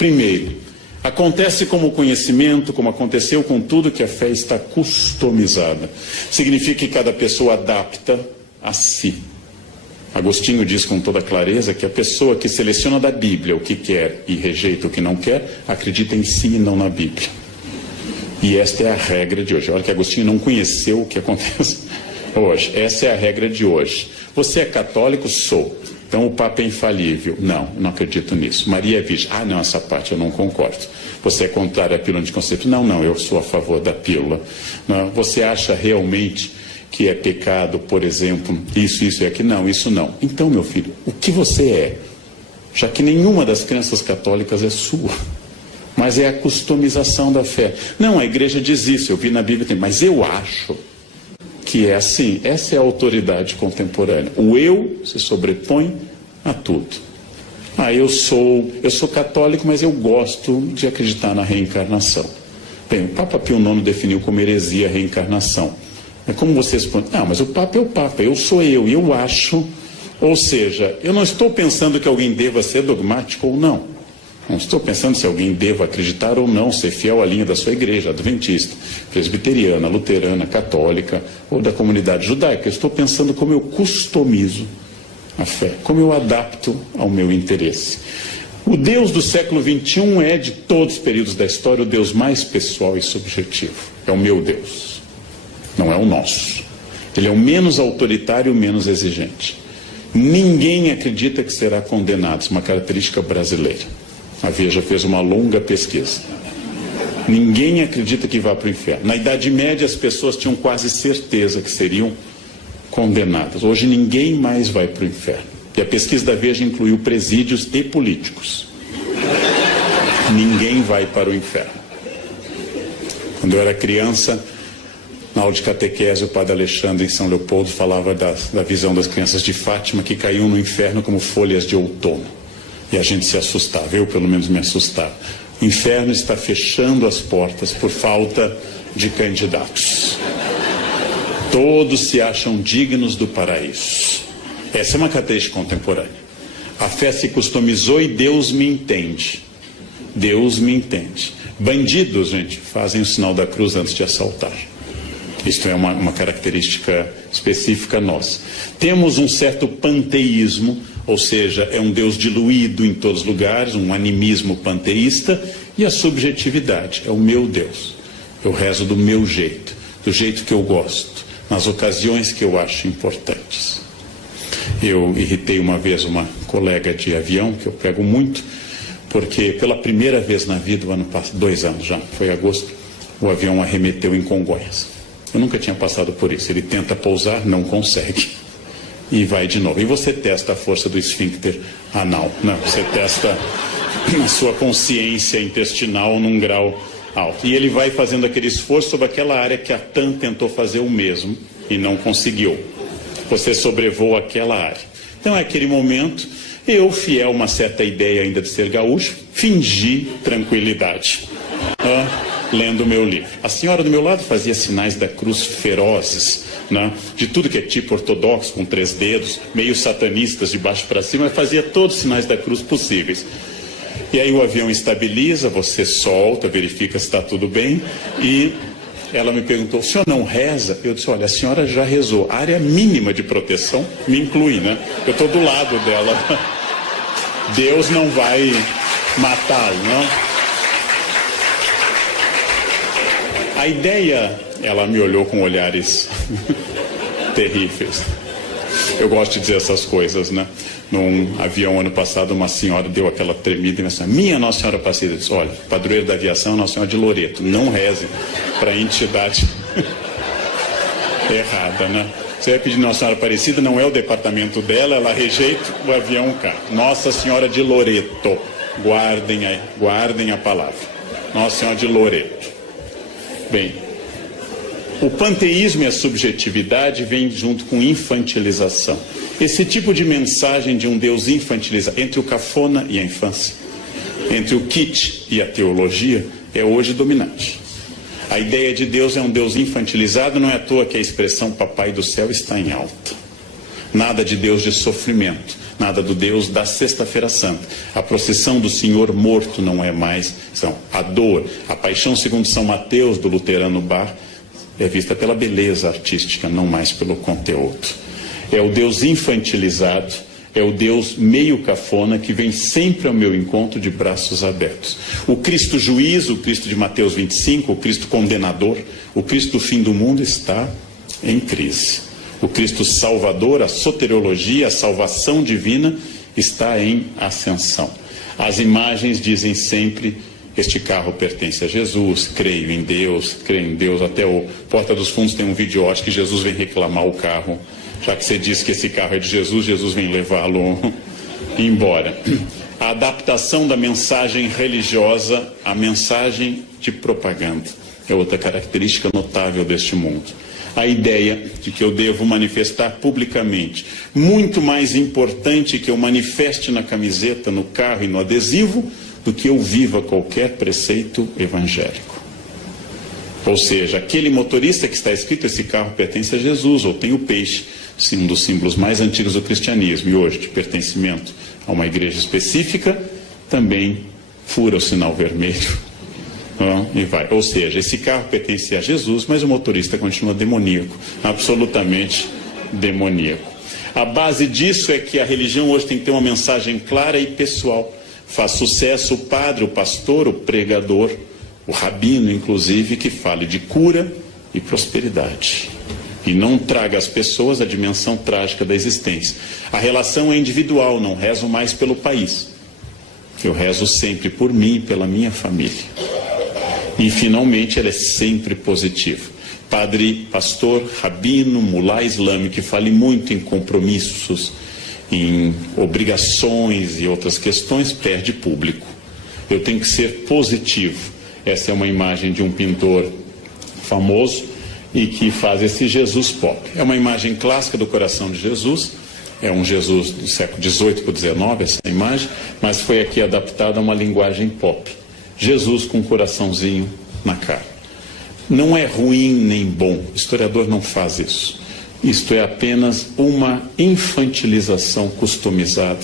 Primeiro, acontece como conhecimento, como aconteceu com tudo, que a fé está customizada. Significa que cada pessoa adapta a si. Agostinho diz com toda clareza que a pessoa que seleciona da Bíblia o que quer e rejeita o que não quer, acredita em si e não na Bíblia. E esta é a regra de hoje. Olha que Agostinho não conheceu o que acontece hoje. Essa é a regra de hoje. Você é católico? Sou. Então o Papa é infalível. Não acredito nisso. Maria é virgem. Não, essa parte eu não concordo. Você é contrário à pílula anticonceptiva? Não, eu sou a favor da pílula. Não, você acha realmente que é pecado, por exemplo, isso e aquilo? Não, isso não. Então, meu filho, o que você é? Já que nenhuma das crenças católicas é sua. Mas é a customização da fé. Não, a igreja diz isso, eu vi na Bíblia, mas eu acho que é assim. Essa é a autoridade contemporânea. O eu se sobrepõe a tudo. Eu sou católico, mas eu gosto de acreditar na reencarnação. Bem, o Papa Pio IX definiu como heresia a reencarnação. É como você responde, mas o Papa é o Papa, eu sou eu, e eu acho. Ou seja, eu não estou pensando que alguém deva ser dogmático ou não. Não estou pensando se alguém deva acreditar ou não, ser fiel à linha da sua igreja, adventista, presbiteriana, luterana, católica ou da comunidade judaica. Eu estou pensando como eu customizo a fé, como eu adapto ao meu interesse. O Deus do século XXI é, de todos os períodos da história, o Deus mais pessoal e subjetivo. É o meu Deus, não é o nosso. Ele é o menos autoritário e o menos exigente. Ninguém acredita que será condenado, isso é uma característica brasileira. A Veja fez uma longa pesquisa. Ninguém acredita que vá para o inferno. Na Idade Média, as pessoas tinham quase certeza que seriam condenadas. Hoje, ninguém mais vai para o inferno. E a pesquisa da Veja incluiu presídios e políticos. Ninguém vai para o inferno. Quando eu era criança, na aula de catequese, o padre Alexandre, em São Leopoldo, falava da visão das crianças de Fátima, que caíam no inferno como folhas de outono. E a gente se assustava, eu pelo menos me assustava. O inferno está fechando as portas por falta de candidatos. Todos se acham dignos do paraíso. Essa é uma característica contemporânea. A fé se customizou e Deus me entende. Deus me entende. Bandidos, gente, fazem o sinal da cruz antes de assaltar. Isto é uma característica específica nossa. Temos um certo panteísmo, ou seja, é um Deus diluído em todos os lugares, um animismo panteísta, e a subjetividade, é o meu Deus. Eu rezo do meu jeito, do jeito que eu gosto, nas ocasiões que eu acho importantes. Eu irritei uma vez uma colega de avião, que eu prego muito, porque pela primeira vez na vida, o ano passado, 2 anos já, foi agosto, o avião arremeteu em Congonhas. Eu nunca tinha passado por isso. Ele tenta pousar, não consegue. E vai de novo. E você testa a força do esfíncter anal. Não, você testa a sua consciência intestinal num grau alto. E ele vai fazendo aquele esforço sobre aquela área que a TAM tentou fazer o mesmo e não conseguiu. Você sobrevoa aquela área. Então, é aquele momento, eu, fiel a uma certa ideia ainda de ser gaúcho, fingi tranquilidade. Lendo o meu livro. A senhora do meu lado fazia sinais da cruz ferozes, né? De tudo que é tipo ortodoxo, com 3 dedos, meio satanistas de baixo para cima, mas fazia todos os sinais da cruz possíveis. E aí o avião estabiliza, você solta, verifica se está tudo bem, e ela me perguntou, o senhor não reza? Eu disse, olha, a senhora já rezou. A área mínima de proteção me inclui, né? Eu estou do lado dela. Deus não vai matá-lo, não? A ideia, ela me olhou com olhares terríveis. Eu gosto de dizer essas coisas, né? Num avião, ano passado, uma senhora deu aquela tremida e disse, minha Nossa Senhora Aparecida. Disse, olha, padroeiro da aviação é Nossa Senhora de Loreto. Não reze para a entidade errada, né? Você vai pedir Nossa Senhora Aparecida, não é o departamento dela, ela rejeita, o avião cai. Nossa Senhora de Loreto. Guardem a palavra. Nossa Senhora de Loreto. Bem, o panteísmo e a subjetividade vêm junto com infantilização. Esse tipo de mensagem de um Deus infantilizado, entre o cafona e a infância, entre o kitsch e a teologia, é hoje dominante. A ideia de Deus é um Deus infantilizado, não é à toa que a expressão Papai do Céu está em alta. Nada de Deus de sofrimento, nada do Deus da Sexta-feira Santa. A procissão do Senhor morto não é mais, a dor, a paixão segundo São Mateus, do luterano Bach, é vista pela beleza artística, não mais pelo conteúdo. É o Deus infantilizado, é o Deus meio cafona que vem sempre ao meu encontro de braços abertos. O Cristo juiz, o Cristo de Mateus 25, o Cristo condenador, o Cristo do fim do mundo está em crise. O Cristo salvador, a soteriologia, a salvação divina está em ascensão. As imagens dizem sempre: este carro pertence a Jesus, creio em Deus, até o Porta dos Fundos tem um vídeo ótimo que Jesus vem reclamar o carro. Já que você disse que esse carro é de Jesus, Jesus vem levá-lo embora. A adaptação da mensagem religiosa à mensagem de propaganda é outra característica notável deste mundo. A ideia de que eu devo manifestar publicamente, muito mais importante que eu manifeste na camiseta, no carro e no adesivo, do que eu viva qualquer preceito evangélico. Ou seja, aquele motorista que está escrito, esse carro pertence a Jesus, ou tem o peixe, um dos símbolos mais antigos do cristianismo, e hoje de pertencimento a uma igreja específica, também fura o sinal vermelho e vai. Ou seja, esse carro pertence a Jesus, mas o motorista continua demoníaco, absolutamente demoníaco. A base disso é que a religião hoje tem que ter uma mensagem clara e pessoal. Faz sucesso o padre, o pastor, o pregador, o rabino, inclusive, que fale de cura e prosperidade. E não traga às pessoas a dimensão trágica da existência. A relação é individual, não rezo mais pelo país. Eu rezo sempre por mim e pela minha família. E, finalmente, ela é sempre positiva. Padre, pastor, rabino, mulá islâmico, que fale muito em compromissos, em obrigações e outras questões, perde público. Eu tenho que ser positivo. Essa é uma imagem de um pintor famoso e que faz esse Jesus pop. É uma imagem clássica do coração de Jesus, é um Jesus do século XVIII para o XIX, essa imagem, mas foi aqui adaptada a uma linguagem pop. Jesus com um coraçãozinho na cara. Não é ruim nem bom, o historiador não faz isso. Isto é apenas uma infantilização customizada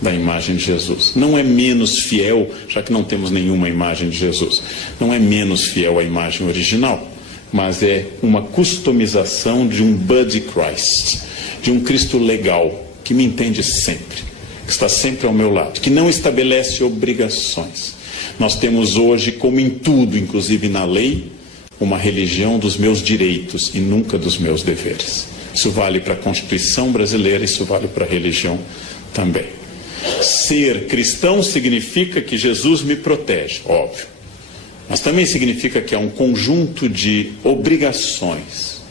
da imagem de Jesus. Não é menos fiel, já que não temos nenhuma imagem de Jesus. Não é menos fiel à imagem original, mas é uma customização de um Buddy Christ, de um Cristo legal, que me entende sempre, que está sempre ao meu lado, que não estabelece obrigações. Nós temos hoje, como em tudo, inclusive na lei, uma religião dos meus direitos e nunca dos meus deveres. Isso vale para a Constituição brasileira, isso vale para a religião também. Ser cristão significa que Jesus me protege, óbvio. Mas também significa que há um conjunto de obrigações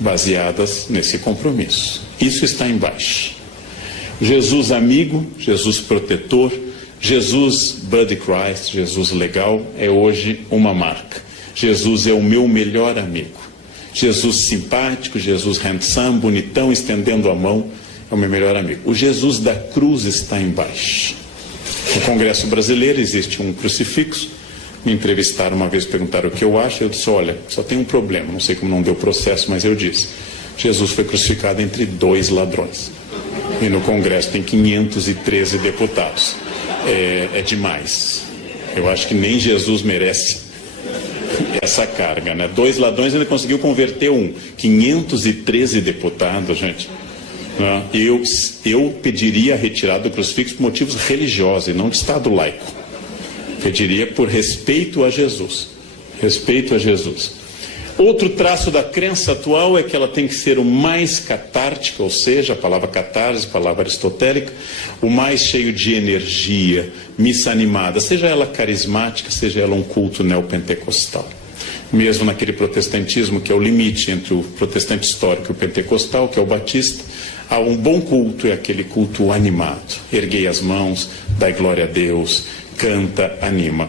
baseadas nesse compromisso. Isso está embaixo. Jesus amigo, Jesus protetor, Jesus Buddy Christ, Jesus legal, é hoje uma marca. Jesus é o meu melhor amigo. Jesus simpático, Jesus handsome, bonitão, estendendo a mão, é o meu melhor amigo. O Jesus da cruz está embaixo. No Congresso Brasileiro existe um crucifixo. Me entrevistaram uma vez, perguntaram o que eu acho. Eu disse: olha, só tem um problema, não sei como não deu processo, mas eu disse: Jesus foi crucificado entre 2 ladrões. E no Congresso tem 513 deputados. É demais. Eu acho que nem Jesus merece essa carga, né? 2 ladrões ainda conseguiu converter um. 513 deputados, gente. Eu pediria a retirada do crucifixo por motivos religiosos e não de Estado laico. Pediria por respeito a Jesus. Respeito a Jesus. Outro traço da crença atual é que ela tem que ser o mais catártica, ou seja, a palavra catarse, a palavra aristotélica, o mais cheio de energia, missa animada, seja ela carismática, seja ela um culto neopentecostal. Mesmo naquele protestantismo que é o limite entre o protestante histórico e o pentecostal, que é o batista, há um bom culto, é aquele culto animado. Erguei as mãos, dai glória a Deus, canta, anima.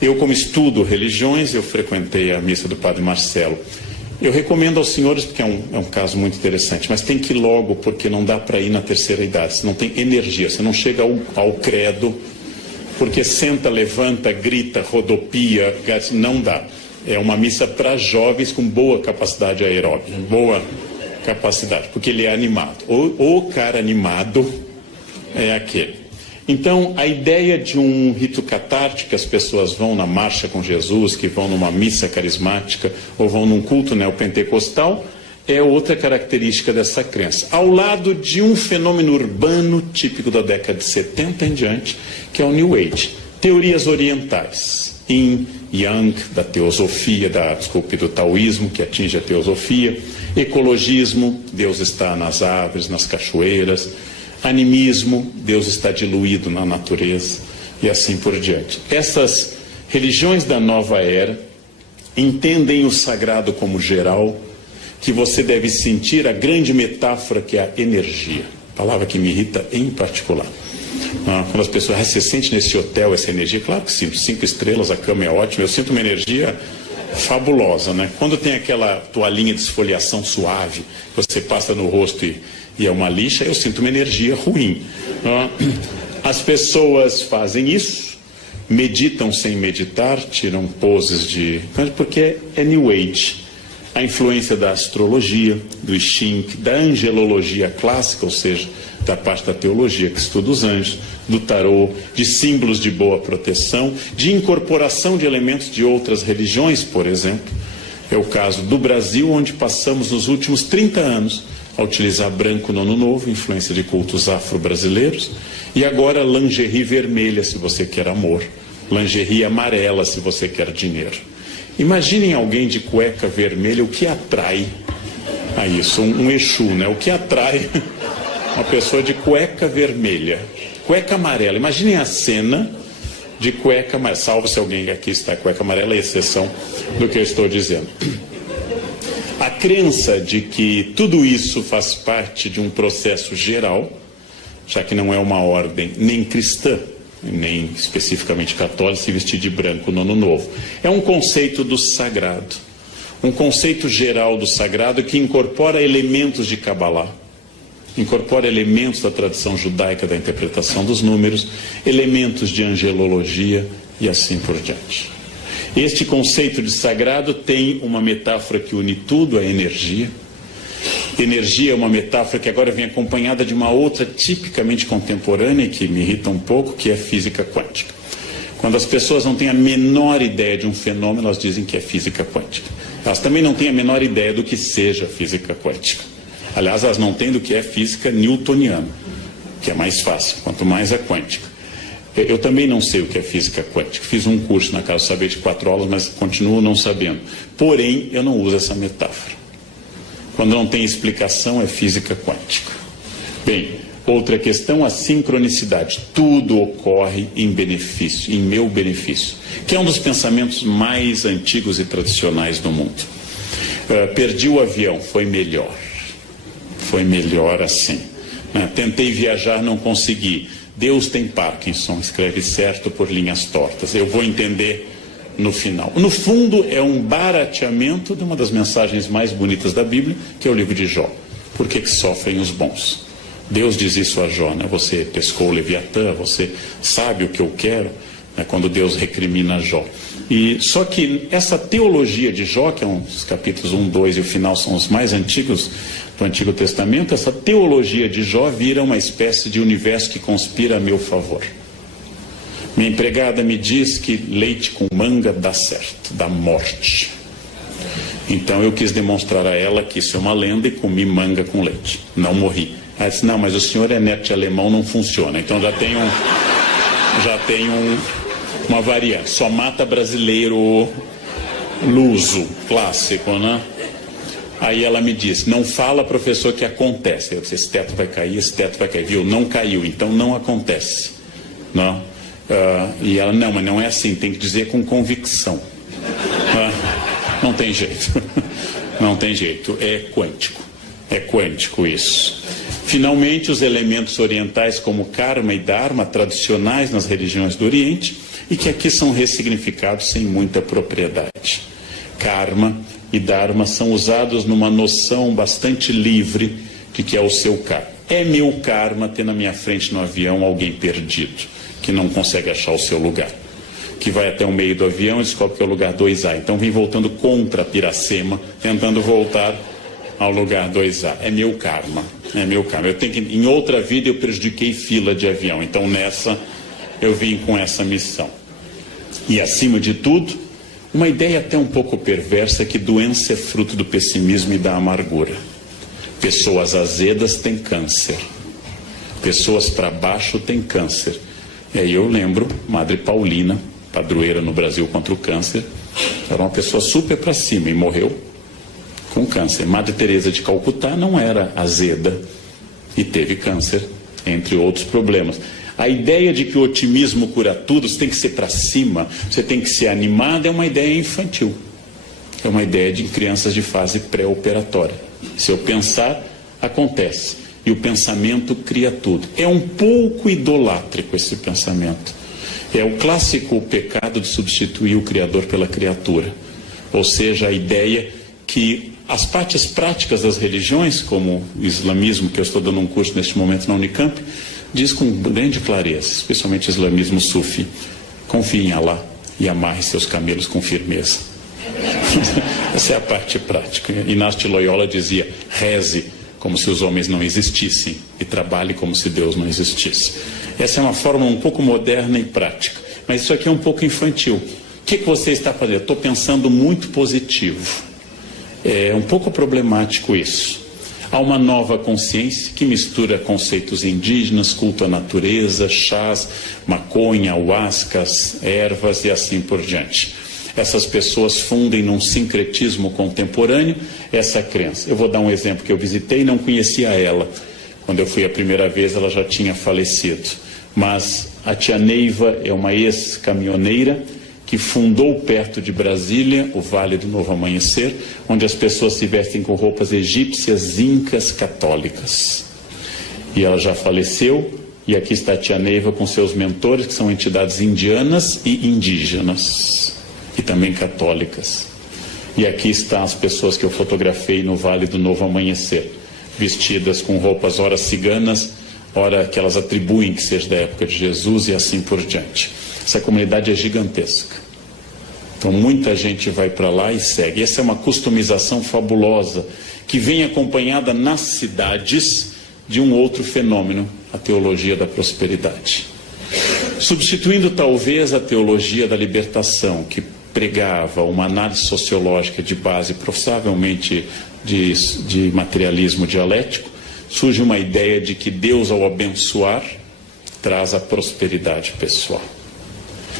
Eu, como estudo religiões, eu frequentei a missa do Padre Marcelo. Eu recomendo aos senhores, porque é um caso muito interessante, mas tem que ir logo, porque não dá para ir na terceira idade, você não tem energia, você não chega ao credo, porque senta, levanta, grita, rodopia, não dá. É uma missa para jovens com boa capacidade aeróbica, boa capacidade, porque ele é animado. O cara animado é aquele. Então, a ideia de um rito catártico, que as pessoas vão na marcha com Jesus, que vão numa missa carismática ou vão num culto neopentecostal, é outra característica dessa crença. Ao lado de um fenômeno urbano típico da década de 70 em diante, que é o New Age. Teorias orientais, Yin, Yang, da teosofia, do taoísmo, que atinge a teosofia, ecologismo, Deus está nas árvores, nas cachoeiras, animismo, Deus está diluído na natureza, e assim por diante. Essas religiões da nova era entendem o sagrado como geral, que você deve sentir a grande metáfora que é a energia, palavra que me irrita em particular. Quando as pessoas, você sente nesse hotel essa energia? Claro que sim, 5 estrelas, a cama é ótima, eu sinto uma energia fabulosa, né? Quando tem aquela toalhinha de esfoliação suave, você passa no rosto e é uma lixa, eu sinto uma energia ruim. As pessoas fazem isso, meditam sem meditar, tiram poses porque é New Age. A influência da astrologia, do I Ching, da angelologia clássica, ou seja, da parte da teologia que estuda os anjos, do tarô, de símbolos de boa proteção, de incorporação de elementos de outras religiões, por exemplo. É o caso do Brasil, onde passamos nos últimos 30 anos a utilizar branco no Ano Novo, influência de cultos afro-brasileiros, e agora lingerie vermelha, se você quer amor, lingerie amarela, se você quer dinheiro. Imaginem alguém de cueca vermelha, o que atrai a isso? Um Exu, né? O que atrai uma pessoa de cueca vermelha? Cueca amarela. Imaginem a cena de cueca amarela. Salvo se alguém aqui está cueca amarela, é exceção do que eu estou dizendo. A crença de que tudo isso faz parte de um processo geral, já que não é uma ordem nem cristã, nem especificamente católica, se vestir de branco no Ano Novo. É um conceito do sagrado, um conceito geral do sagrado que incorpora elementos de Kabbalah, incorpora elementos da tradição judaica da interpretação dos números, elementos de angelologia e assim por diante. Este conceito de sagrado tem uma metáfora que une tudo, a energia. Energia é uma metáfora que agora vem acompanhada de uma outra tipicamente contemporânea que me irrita um pouco, que é a física quântica. Quando as pessoas não têm a menor ideia de um fenômeno, elas dizem que é física quântica. Elas também não têm a menor ideia do que seja física quântica. Aliás, elas não têm do que é física newtoniana, que é mais fácil, quanto mais a quântica. Eu também não sei o que é física quântica. Fiz um curso na Casa do Saber de 4 aulas, mas continuo não sabendo. Porém, eu não uso essa metáfora. Quando não tem explicação, é física quântica. Bem, outra questão, a sincronicidade. Tudo ocorre em benefício, em meu benefício, que é um dos pensamentos mais antigos e tradicionais do mundo. Perdi o avião, foi melhor. Foi melhor assim. Tentei viajar, não consegui. Deus tem Parkinson, escreve certo por linhas tortas. Eu vou entender no final. No fundo, é um barateamento de uma das mensagens mais bonitas da Bíblia, que é o livro de Jó. Por que sofrem os bons? Deus diz isso a Jó, né? Você pescou o Leviatã, você sabe o que eu quero, né? Quando Deus recrimina Jó. E só que essa teologia de Jó, que é os capítulos 1, 2 e o final são os mais antigos do Antigo Testamento, essa teologia de Jó vira uma espécie de universo que conspira a meu favor. Minha empregada me diz que leite com manga dá certo, dá morte. Então eu quis demonstrar a ela que isso é uma lenda e comi manga com leite. Não morri. Ela disse, não, mas o senhor é neto de alemão, não funciona. Então já tem uma variante. Só mata brasileiro luso, clássico, né? Aí ela me disse, não fala, professor, que acontece. Eu disse, esse teto vai cair, viu? Não caiu, então não acontece. Não. E ela, não, mas não é assim, tem que dizer com convicção. Não tem jeito. Não tem jeito, é quântico isso. Finalmente, os elementos orientais como karma e dharma, tradicionais nas religiões do Oriente, e que aqui são ressignificados sem muita propriedade. Karma e dharma são usados numa noção bastante livre de que é o seu karma. É meu karma ter na minha frente no avião alguém perdido, que não consegue achar o seu lugar, que vai até o meio do avião e descobre que é o lugar 2A. Então vem voltando contra Piracema, tentando voltar ao lugar 2A. É meu karma. É meu karma. Eu tenho que, em outra vida eu prejudiquei fila de avião. Então nessa eu vim com essa missão. E acima de tudo, uma ideia até um pouco perversa é que doença é fruto do pessimismo e da amargura. Pessoas azedas têm câncer. Pessoas para baixo têm câncer. E aí eu lembro, Madre Paulina, padroeira no Brasil contra o câncer, era uma pessoa super para cima e morreu com câncer. Madre Teresa de Calcutá não era azeda e teve câncer, entre outros problemas. A ideia de que o otimismo cura tudo, você tem que ser para cima, você tem que ser animado, é uma ideia infantil. É uma ideia de crianças de fase pré-operatória. Se eu pensar, acontece. E o pensamento cria tudo. É um pouco idolátrico esse pensamento. É o clássico pecado de substituir o Criador pela criatura. Ou seja, a ideia que as partes práticas das religiões, como o islamismo, que eu estou dando um curso neste momento na Unicamp, diz com grande clareza, especialmente o islamismo sufi: confie em Allah e amarre seus camelos com firmeza. Essa é a parte prática. Inácio de Loyola dizia: reze como se os homens não existissem e trabalhe como se Deus não existisse. Essa é uma forma um pouco moderna e prática, mas isso aqui é um pouco infantil. O que você está fazendo? Estou pensando muito positivo. É um pouco problemático isso. Há uma nova consciência que mistura conceitos indígenas, culto à natureza, chás, maconha, huascas, ervas e assim por diante. Essas pessoas fundem num sincretismo contemporâneo essa crença. Eu vou dar um exemplo que eu visitei e não conhecia ela. Quando eu fui a primeira vez, ela já tinha falecido. Mas a tia Neiva é uma ex-caminhoneira que fundou perto de Brasília o Vale do Novo Amanhecer, onde as pessoas se vestem com roupas egípcias, incas, católicas. E ela já faleceu, e aqui está a tia Neiva com seus mentores, que são entidades indianas e indígenas, e também católicas. E aqui estão as pessoas que eu fotografei no Vale do Novo Amanhecer, vestidas com roupas ora ciganas, ora que elas atribuem que seja da época de Jesus e assim por diante. Essa comunidade é gigantesca. Então muita gente vai para lá e segue. Essa é uma customização fabulosa que vem acompanhada nas cidades de um outro fenômeno, a teologia da prosperidade. Substituindo talvez a teologia da libertação, que pregava uma análise sociológica de base provavelmente de materialismo dialético, surge uma ideia de que Deus, ao abençoar, traz a prosperidade pessoal.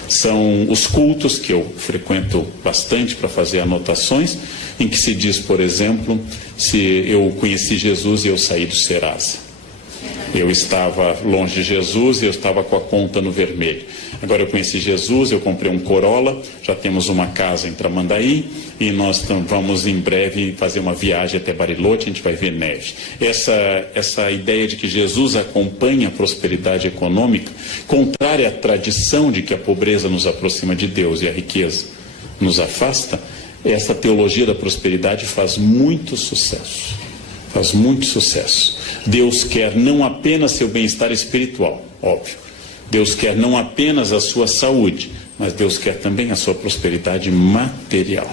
São os cultos que eu frequento bastante para fazer anotações, em que se diz, por exemplo, se eu conheci Jesus e eu saí do Serasa. Eu estava longe de Jesus e eu estava com a conta no vermelho. Agora eu conheci Jesus, eu comprei um Corolla, já temos uma casa em Tramandaí e nós vamos em breve fazer uma viagem até Bariloche, a gente vai ver neve. Essa ideia de que Jesus acompanha a prosperidade econômica, contrária à tradição de que a pobreza nos aproxima de Deus e a riqueza nos afasta, essa teologia da prosperidade faz muito sucesso. Faz muito sucesso. Deus quer não apenas seu bem-estar espiritual, óbvio. Deus quer não apenas a sua saúde, mas Deus quer também a sua prosperidade material.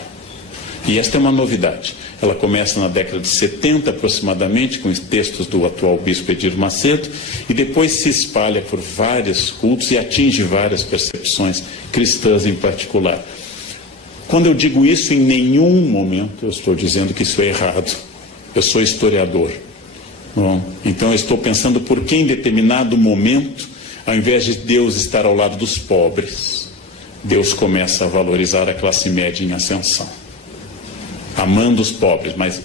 E esta é uma novidade. Ela começa na década de 70 aproximadamente, com os textos do atual bispo Edir Macedo, e depois se espalha por vários cultos e atinge várias percepções cristãs em particular. Quando eu digo isso, em nenhum momento eu estou dizendo que isso é errado. Eu sou historiador. Bom, então eu estou pensando por que em determinado momento, ao invés de Deus estar ao lado dos pobres, Deus começa a valorizar a classe média em ascensão. Amando os pobres, mas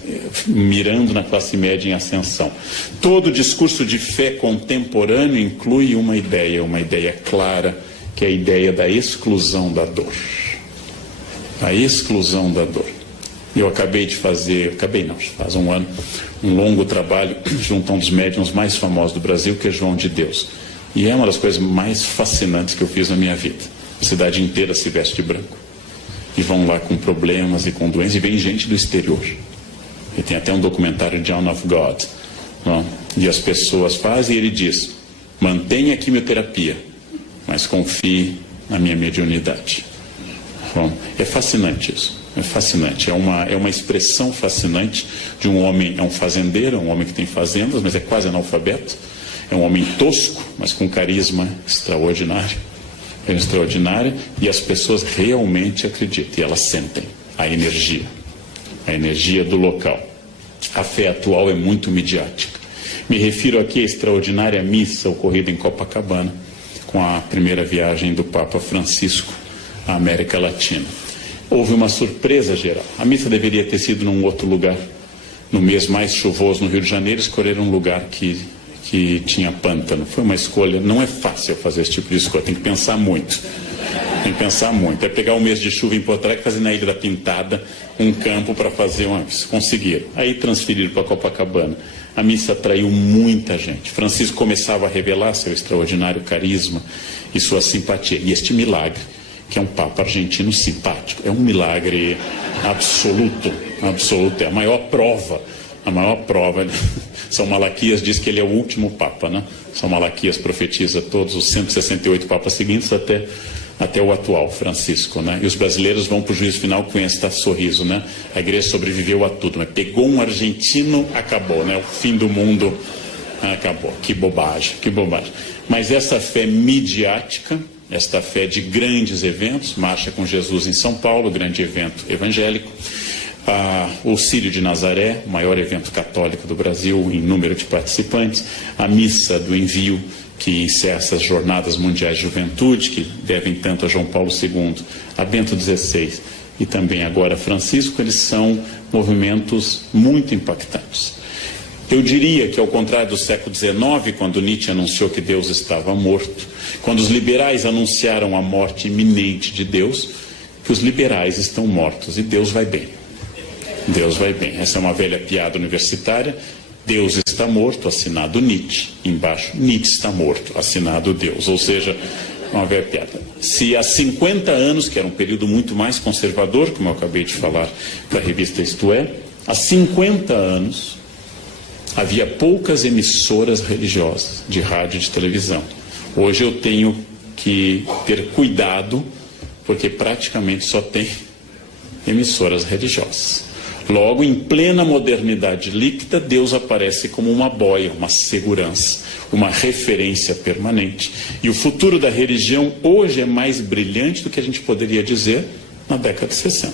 mirando na classe média em ascensão. Todo discurso de fé contemporâneo inclui uma ideia clara, que é a ideia da exclusão da dor. A exclusão da dor. Eu acabei de fazer, faz um ano, um longo trabalho junto a um dos médiuns mais famosos do Brasil, que é João de Deus. E é uma das coisas mais fascinantes que eu fiz na minha vida. A cidade inteira se veste de branco. E vão lá com problemas e com doenças, e vem gente do exterior. E tem até um documentário de John of God. Não? E as pessoas fazem, e ele diz: mantenha a quimioterapia, mas confie na minha mediunidade. Bom, é fascinante isso. É fascinante, é uma expressão fascinante de um homem, é um fazendeiro, um homem que tem fazendas, mas é quase analfabeto. É um homem tosco, mas com carisma extraordinário. É extraordinário, e as pessoas realmente acreditam, e elas sentem a energia do local. A fé atual é muito midiática. Me refiro aqui à extraordinária missa ocorrida em Copacabana, com a primeira viagem do Papa Francisco à América Latina. Houve uma surpresa geral. A missa deveria ter sido num outro lugar. No mês mais chuvoso no Rio de Janeiro, escolheram um lugar que tinha pântano. Foi uma escolha, não é fácil fazer esse tipo de escolha, tem que pensar muito. Tem que pensar muito. É pegar um mês de chuva em Porto Alegre e fazer na Ilha da Pintada um campo para fazer uma missa. Conseguiram. Aí transferiram para Copacabana. A missa atraiu muita gente. Francisco começava a revelar seu extraordinário carisma e sua simpatia. E este milagre, que é um Papa argentino simpático, é um milagre absoluto, absoluto. É a maior prova. São Malaquias diz que ele é o último Papa, né? São Malaquias profetiza todos os 168 Papas seguintes até o atual, Francisco, né? E os brasileiros vão para o juízo final com esse sorriso, né? A igreja sobreviveu a tudo, mas pegou um argentino, acabou, né? O fim do mundo acabou. Que bobagem, que bobagem. Mas essa fé midiática, esta fé de grandes eventos, Marcha com Jesus em São Paulo, grande evento evangélico, o Círio de Nazaré, o maior evento católico do Brasil em número de participantes, a Missa do Envio, que encerra essas Jornadas Mundiais de Juventude, que devem tanto a João Paulo II, a Bento XVI e também agora a Francisco, eles são movimentos muito impactantes. Eu diria que, ao contrário do século XIX, quando Nietzsche anunciou que Deus estava morto, quando os liberais anunciaram a morte iminente de Deus, que os liberais estão mortos e Deus vai bem. Deus vai bem. Essa é uma velha piada universitária. Deus está morto, assinado Nietzsche. Embaixo, Nietzsche está morto, assinado Deus. Ou seja, uma velha piada. Se há 50 anos, que era um período muito mais conservador, como eu acabei de falar da revista Isto É, há 50 anos havia poucas emissoras religiosas de rádio e de televisão. Hoje eu tenho que ter cuidado, porque praticamente só tem emissoras religiosas. Logo, em plena modernidade líquida, Deus aparece como uma boia, uma segurança, uma referência permanente. E o futuro da religião hoje é mais brilhante do que a gente poderia dizer na década de 60.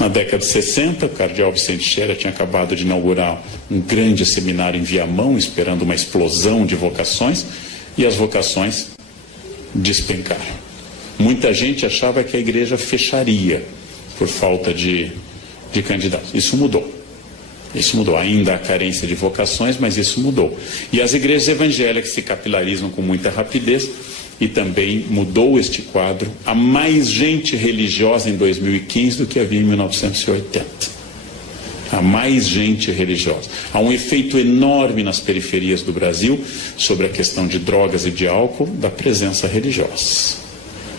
Na década de 60, o cardeal Vicente Scherer tinha acabado de inaugurar um grande seminário em Viamão, esperando uma explosão de vocações, e as vocações despencaram. Muita gente achava que a igreja fecharia por falta de candidatos. Isso mudou. Isso mudou. Ainda há carência de vocações, mas isso mudou. E as igrejas evangélicas se capilarizam com muita rapidez e também mudou este quadro. Há mais gente religiosa em 2015 do que havia em 1980. Há mais gente religiosa. Há um efeito enorme nas periferias do Brasil sobre a questão de drogas e de álcool da presença religiosa.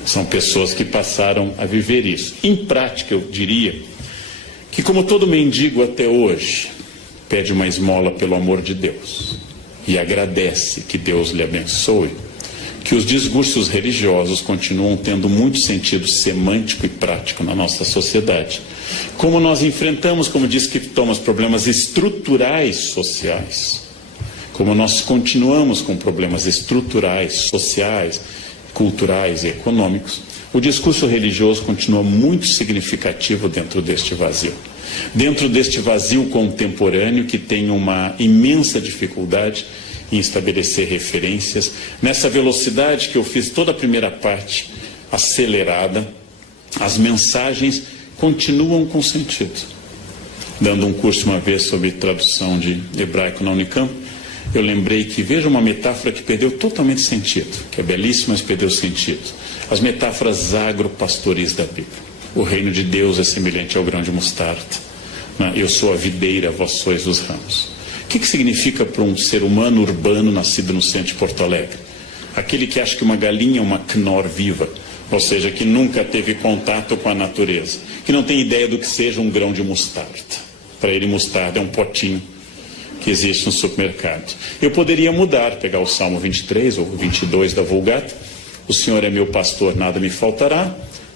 São pessoas que passaram a viver isso. Em prática, eu diria que, como todo mendigo até hoje pede uma esmola pelo amor de Deus e agradece que Deus lhe abençoe, que os discursos religiosos continuam tendo muito sentido semântico e prático na nossa sociedade. Como nós enfrentamos, como diz que Thomas, problemas estruturais sociais, como nós continuamos com problemas estruturais, sociais, culturais e econômicos, o discurso religioso continua muito significativo dentro deste vazio. Dentro deste vazio contemporâneo que tem uma imensa dificuldade em estabelecer referências, nessa velocidade que eu fiz toda a primeira parte acelerada, as mensagens continuam com sentido. Dando um curso uma vez sobre tradução de hebraico na Unicamp, eu lembrei que, veja uma metáfora que perdeu totalmente sentido, que é belíssima, mas perdeu sentido. As metáforas agropastoris da Bíblia. O reino de Deus é semelhante ao grão de mostarda. Eu sou a videira, vós sois os ramos. O que significa para um ser humano urbano nascido no centro de Porto Alegre? Aquele que acha que uma galinha é uma Knorr viva, ou seja, que nunca teve contato com a natureza, que não tem ideia do que seja um grão de mostarda. Para ele, mostarda é um potinho que existe no supermercado. Eu poderia mudar, pegar o Salmo 23 ou 22 da Vulgata. O Senhor é meu pastor, nada me faltará.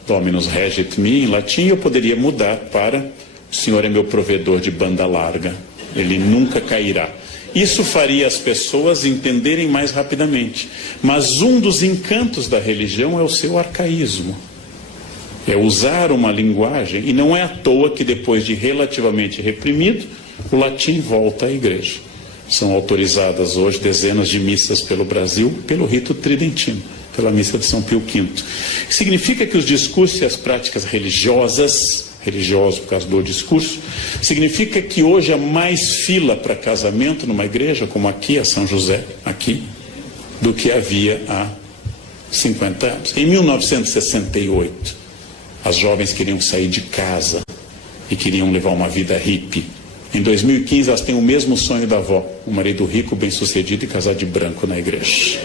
Dominus regit me, em latim, eu poderia mudar para o Senhor é meu provedor de banda larga, Ele nunca cairá. Isso faria as pessoas entenderem mais rapidamente. Mas um dos encantos da religião é o seu arcaísmo. É usar uma linguagem, e não é à toa que depois de relativamente reprimido, o latim volta à igreja. São autorizadas hoje dezenas de missas pelo Brasil, pelo rito tridentino, pela missa de São Pio V. Significa que os discursos e as práticas religiosos por causa do discurso, significa que hoje há mais fila para casamento numa igreja, como aqui, a São José, aqui, do que havia há 50 anos. Em 1968, as jovens queriam sair de casa e queriam levar uma vida hippie. Em 2015, elas têm o mesmo sonho da avó, um marido rico, bem-sucedido e casar de branco na igreja.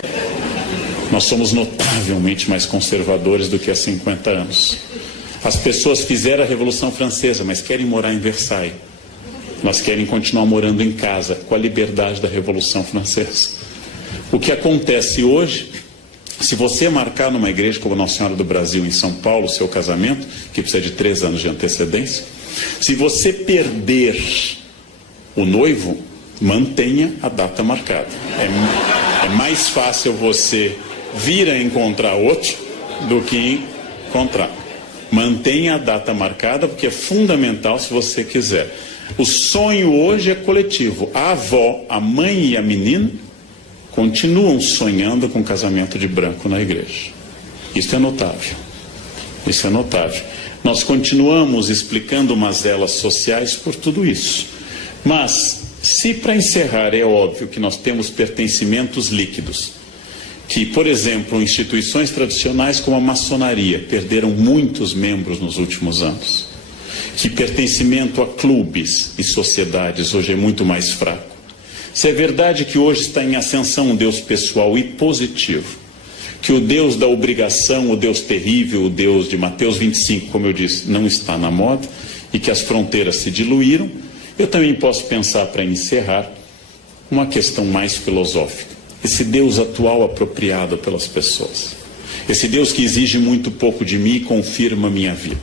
Nós somos notavelmente mais conservadores do que há 50 anos. As pessoas fizeram a Revolução Francesa, mas querem morar em Versailles. Elas querem continuar morando em casa, com a liberdade da Revolução Francesa. O que acontece hoje, se você marcar numa igreja como Nossa Senhora do Brasil, em São Paulo, o seu casamento, que precisa de 3 anos de antecedência, se você perder o noivo, mantenha a data marcada. É mais fácil você vir a encontrar outro do que encontrar. Mantenha a data marcada, porque é fundamental se você quiser. O sonho hoje é coletivo. A avó, a mãe e a menina continuam sonhando com casamento de branco na igreja. Isso é notável. Isso é notável. Nós continuamos explicando mazelas sociais por tudo isso. Mas, se para encerrar é óbvio que nós temos pertencimentos líquidos, que, por exemplo, instituições tradicionais como a maçonaria perderam muitos membros nos últimos anos, que pertencimento a clubes e sociedades hoje é muito mais fraco. Se é verdade que hoje está em ascensão um Deus pessoal e positivo, que o Deus da obrigação, o Deus terrível, o Deus de Mateus 25, como eu disse, não está na moda, e que as fronteiras se diluíram, eu também posso pensar, para encerrar, uma questão mais filosófica. Esse Deus atual apropriado pelas pessoas. Esse Deus que exige muito pouco de mim e confirma a minha vida.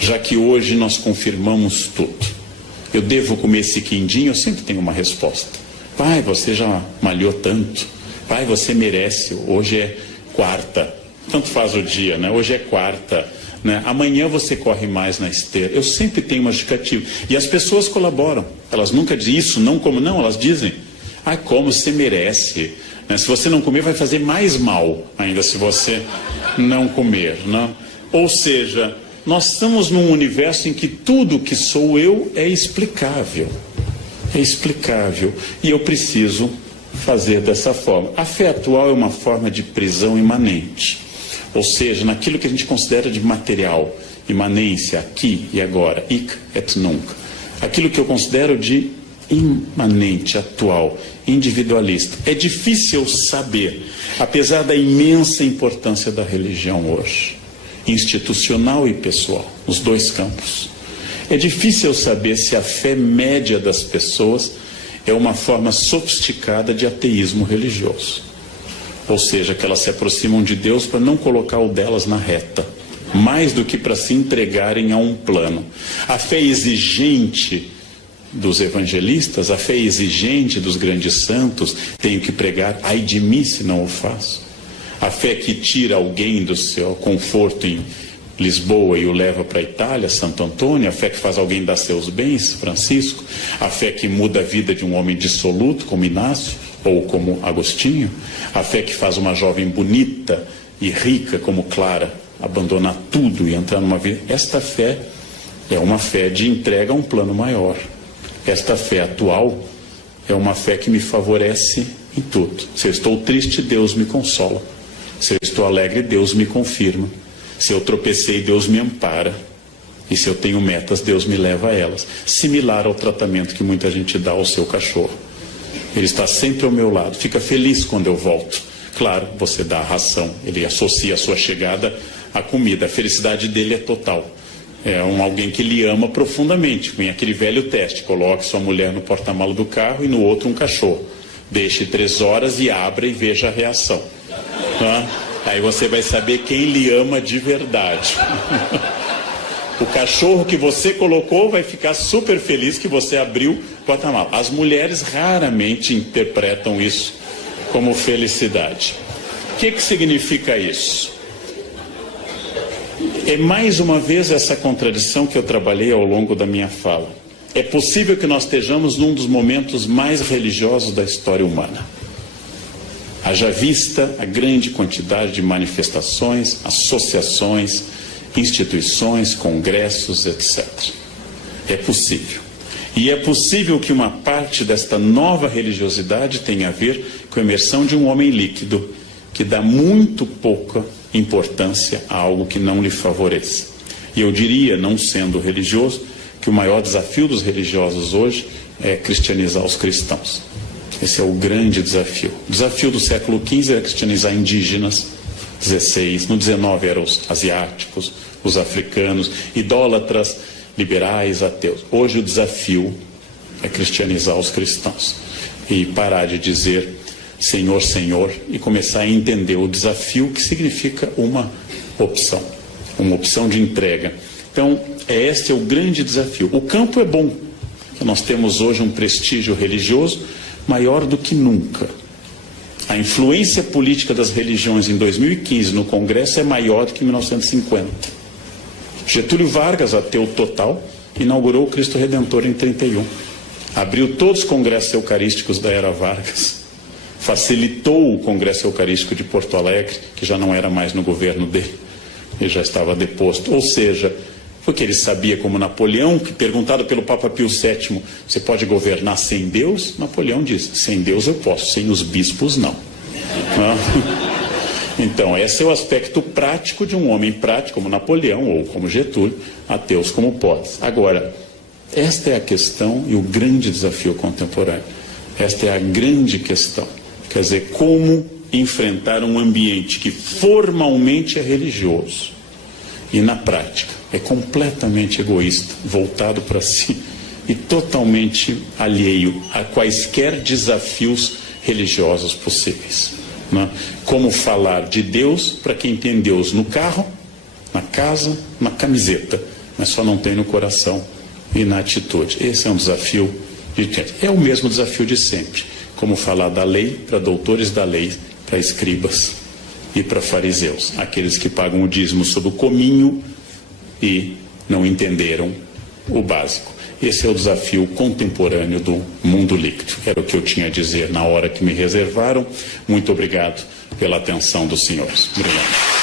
Já que hoje nós confirmamos tudo. Eu devo comer esse quindinho? Eu sempre tenho uma resposta. Pai, você já malhou tanto. Pai, você merece. Hoje é quarta. Tanto faz o dia, né? Hoje é quarta. Né? Amanhã você corre mais na esteira. Eu sempre tenho uma justificativa. E as pessoas colaboram. Elas nunca dizem isso, não como não. Elas dizem... Ah, como você merece. Né? Se você não comer, vai fazer mais mal ainda se você não comer. Né? Ou seja, nós estamos num universo em que tudo que sou eu é explicável. É explicável. E eu preciso fazer dessa forma. A fé atual é uma forma de prisão imanente. Ou seja, naquilo que a gente considera de material. Imanência, aqui e agora. Hic et nunc. Aquilo que eu considero de imanente, atual, individualista. É difícil saber, apesar da imensa importância da religião hoje, institucional e pessoal, nos dois campos. É difícil saber se a fé média das pessoas é uma forma sofisticada de ateísmo religioso. Ou seja, que elas se aproximam de Deus para não colocar o delas na reta, mais do que para se entregarem a um plano. A fé exigente dos evangelistas, a fé exigente dos grandes santos, tenho que pregar, ai de mim se não o faço. A fé que tira alguém do seu conforto em Lisboa e o leva para a Itália, Santo Antônio, a fé que faz alguém dar seus bens, Francisco, a fé que muda a vida de um homem dissoluto, como Inácio, ou como Agostinho, a fé que faz uma jovem bonita e rica, como Clara, abandonar tudo e entrar numa vida. Esta fé é uma fé de entrega a um plano maior. Esta fé atual é uma fé que me favorece em tudo. Se eu estou triste, Deus me consola. Se eu estou alegre, Deus me confirma. Se eu tropecei, Deus me ampara. E se eu tenho metas, Deus me leva a elas. Similar ao tratamento que muita gente dá ao seu cachorro. Ele está sempre ao meu lado. Fica feliz quando eu volto. Claro, você dá a ração. Ele associa a sua chegada à comida. A felicidade dele é total. É alguém que lhe ama profundamente. Com aquele velho teste. Coloque sua mulher no porta-malas do carro e no outro um cachorro. Deixe 3 horas e abra e veja a reação. Tá? Aí você vai saber quem lhe ama de verdade. O cachorro que você colocou vai ficar super feliz que você abriu o porta-malas. As mulheres raramente interpretam isso como felicidade. O que significa isso? É mais uma vez essa contradição que eu trabalhei ao longo da minha fala. É possível que nós estejamos num dos momentos mais religiosos da história humana. Haja vista a grande quantidade de manifestações, associações, instituições, congressos, etc. É possível. E é possível que uma parte desta nova religiosidade tenha a ver com a emersão de um homem líquido que dá muito pouca importância a algo que não lhe favoreça. E eu diria, não sendo religioso, que o maior desafio dos religiosos hoje é cristianizar os cristãos. Esse é o grande desafio. O desafio do século XV era cristianizar indígenas, 16, no 19 eram os asiáticos, os africanos, idólatras, liberais, ateus. Hoje o desafio é cristianizar os cristãos e parar de dizer Senhor, Senhor, e começar a entender o desafio que significa uma opção de entrega. Então, este é o grande desafio. O campo é bom. Nós temos hoje um prestígio religioso maior do que nunca. A influência política das religiões em 2015 no Congresso é maior do que em 1950. Getúlio Vargas, ateu total, inaugurou o Cristo Redentor em 31. Abriu todos os congressos eucarísticos da era Vargas. Facilitou o Congresso Eucarístico de Porto Alegre, que já não era mais no governo dele, ele já estava deposto. Ou seja, porque ele sabia, como Napoleão, que perguntado pelo Papa Pio VII, você pode governar sem Deus? Napoleão diz, sem Deus eu posso, sem os bispos não. Então, esse é o aspecto prático de um homem prático, como Napoleão ou como Getúlio, ateus como Potes. Agora, esta é a questão e o grande desafio contemporâneo. Esta é a grande questão. Quer dizer, como enfrentar um ambiente que formalmente é religioso e na prática é completamente egoísta, voltado para si e totalmente alheio a quaisquer desafios religiosos possíveis. Né? Como falar de Deus para quem tem Deus no carro, na casa, na camiseta, mas só não tem no coração e na atitude. Esse é um desafio é o mesmo desafio de sempre. Como falar da lei para doutores da lei, para escribas e para fariseus, aqueles que pagam o dízimo sob o cominho e não entenderam o básico. Esse é o desafio contemporâneo do mundo líquido. Era o que eu tinha a dizer na hora que me reservaram. Muito obrigado pela atenção dos senhores. Obrigado.